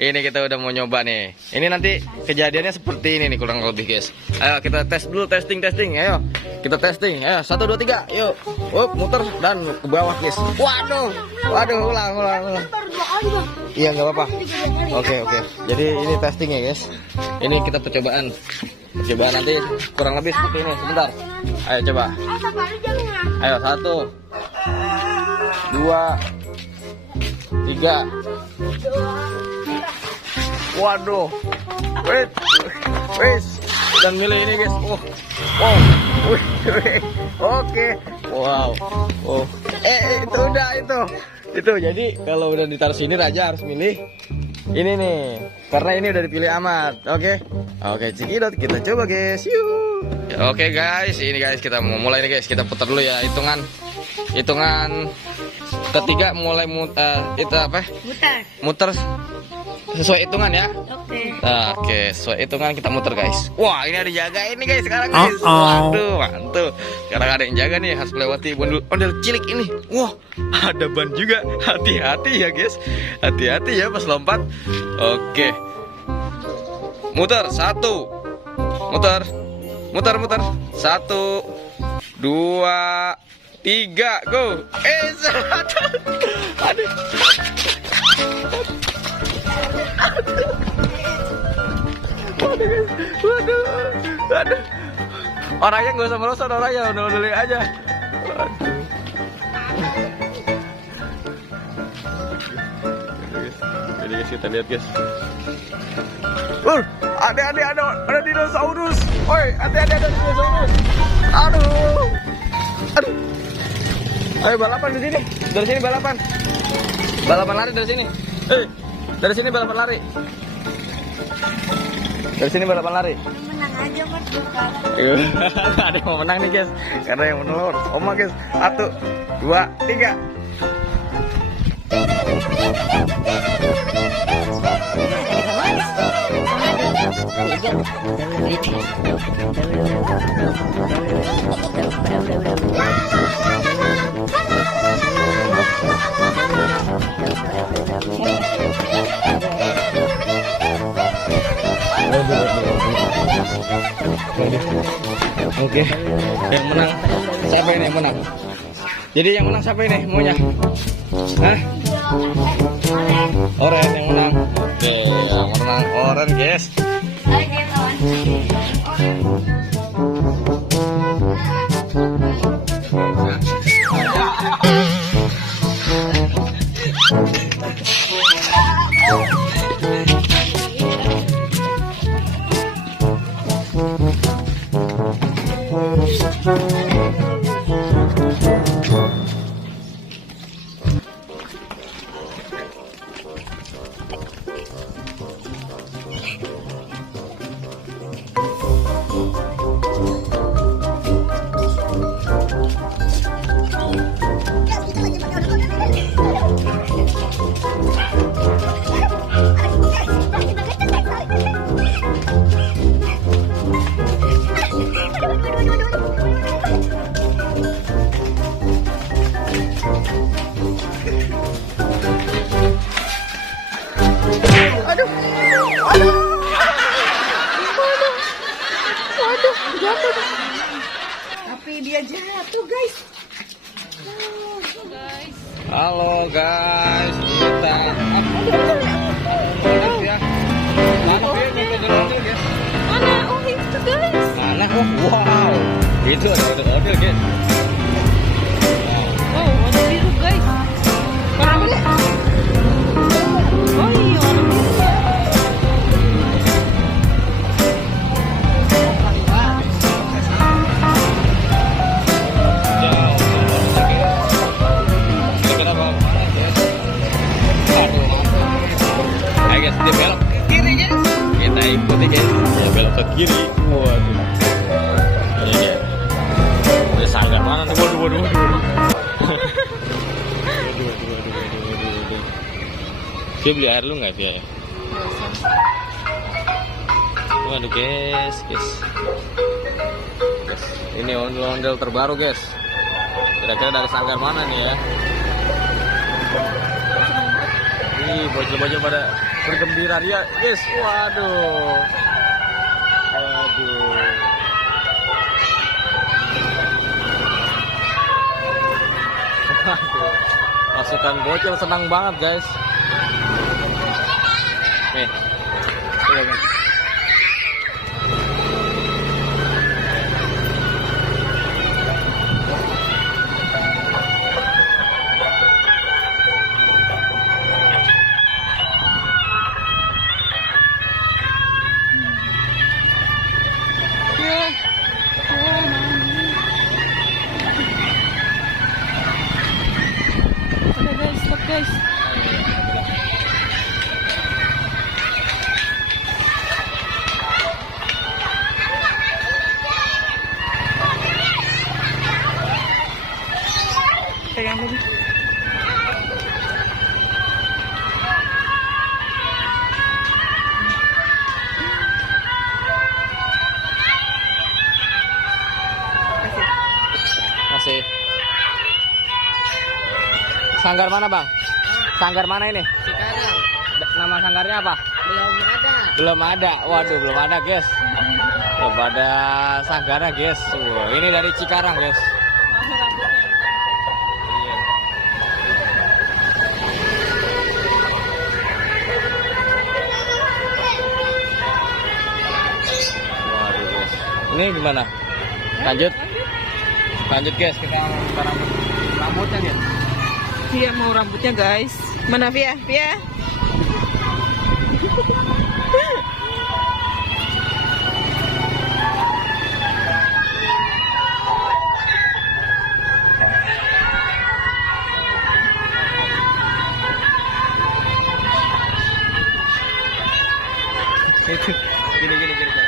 Ini kita udah mau nyoba nih. Ini nanti kejadiannya seperti ini nih kurang lebih guys. Ayo kita tes dulu, testing. Ayo kita testing. Ayo 1 2 3, yuk. Muter dan ke bawah guys. Waduh, ulang. Iya nggak apa-apa. Oke. Jadi ini testing ya guys. Ini kita percobaan nanti kurang lebih seperti ini. Sebentar. Ayo coba. Ayo 1 2 3. Waduh, wait, dan milih ini guys. Oke, wow, itu udah itu. Jadi kalau udah ditaruh sini Raja harus milih ini nih, karena ini udah dipilih amat. Oke, cekidot kita coba guys. Yuk. Oke guys, ini guys kita mau mulai nih guys. Kita putar dulu ya hitungan ketiga mulai muter sesuai hitungan ya. Oke, sesuai hitungan kita muter guys. Wah, ini ada jaga ini guys sekarang guys. Waduh, mantap. Sekarang ada yang jaga nih, harus melewati ondel cilik ini. Wah, ada ban juga. Hati-hati ya guys. Hati-hati ya pas lompat. Oke. Muter 1. Muter. 1 2 3 go. 1. Aduh. Waduh. Orangnya nggak usah merosot, orangnya udah aja. Waduh. Jadi guys kita lihat guys. Ada dinosaurus. Oi, hati-hati ada dinosaurus. Aduh. Ayo balapan di sini. Dari sini balapan. Balapan lari dari sini. Dari sini balapan lari. Menang aja mas. Ada yang mau menang nih guys. Karena yang menurun Oma guys. 1 2 3. Oke, yang menang siapa ini yang menang? Jadi yang menang siapa ini maunya? Hah? Oren yang menang. Oke, yang menang Oren guys. Jatuh. Tapi dia jatuh guys. Halo guys, kita ya. Mana? Oh itu guys. Mana? Oh wow, itu ada odol guys. Oh warna biru guys. Warna biru. Oh iya warna biru. Dia belok ke kiri guys. Kita ikuti guys. Dia belok ke kiri. Waduh. Ini dia. Udah sanggar mana nih? Waduh. Dia beli air lu nggak dia? Waduh guys. Ini ondel-ondel terbaru guys. Kira-kira dari sanggar mana nih ya? Ih, bocil-bocil pada bergembira ria, guys. Waduh. Waduh. Pasukan bocil senang banget, guys. Nih. Lihat, nih. Udah guys, stop guys. Pegang dulu. Masih. Sanggar mana, Bang? Sanggar mana ini? Cikarang. Nama sanggarnya apa? Belum ada. Belum ada. Waduh, belum ada, guys. Belum ada sanggarnya, guys. Wah, ini dari Cikarang, guys. Iya. Waduh, guys. Ini gimana? Lanjut. Lanjut, guys. Kita rambutnya, guys. Via mau rambutnya guys. Mana Via? Via? Gini caranya.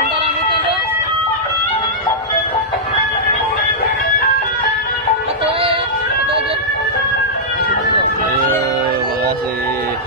Minta rambutnya dong. Atau aja. Makasih.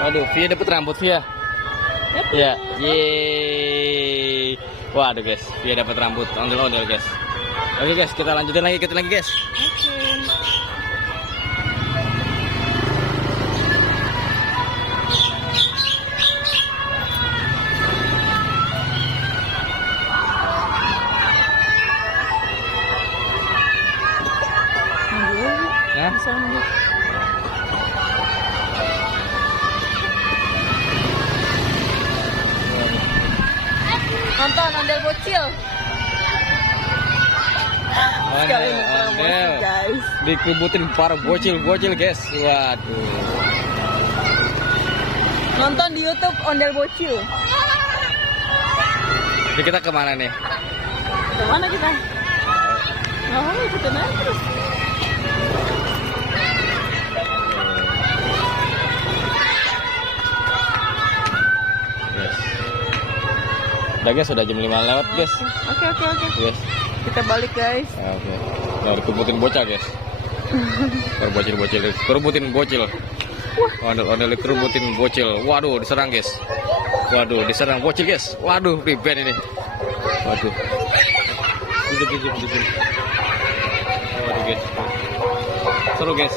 Waduh, Via dapat rambut Via. Ya, yeay. Waduh guys, Via dapat rambut ondel-ondel guys. Oke guys, kita lanjutin lagi, guys. Ya. Bisa lanjut. Nonton ondel bocil. Sekali ini promosi guys. Dikebutin para bocil guys. Waduh. Nonton di YouTube ondel bocil. Ini kita kemana nih? Kemana kita? Oh, ikutin aja terus. Yes. Udah guys, sudah jam 5 lewat guys. Oke. Yes. Kita balik guys. Oke. Nah, dikebutin bocah guys. Bocil. Kerubutin bocil. Ondel kerubutin bocil. Waduh, diserang guys. Waduh, diserang bocil guys. Waduh, ribet ini. Waduh. Duduk. Waduh guys. Seru guys.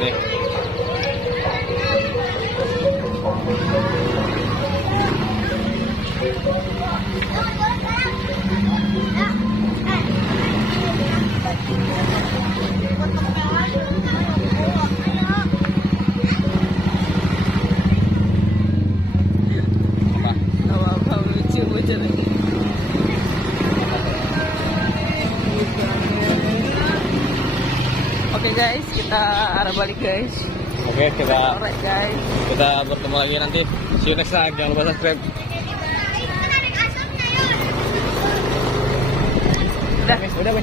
Nih. Apa lucu bocil ini. Oke guys, kita arah balik guys. Oke, Alright guys. kita bertemu lagi nanti. See you next time. Jangan lupa subscribe. Udah.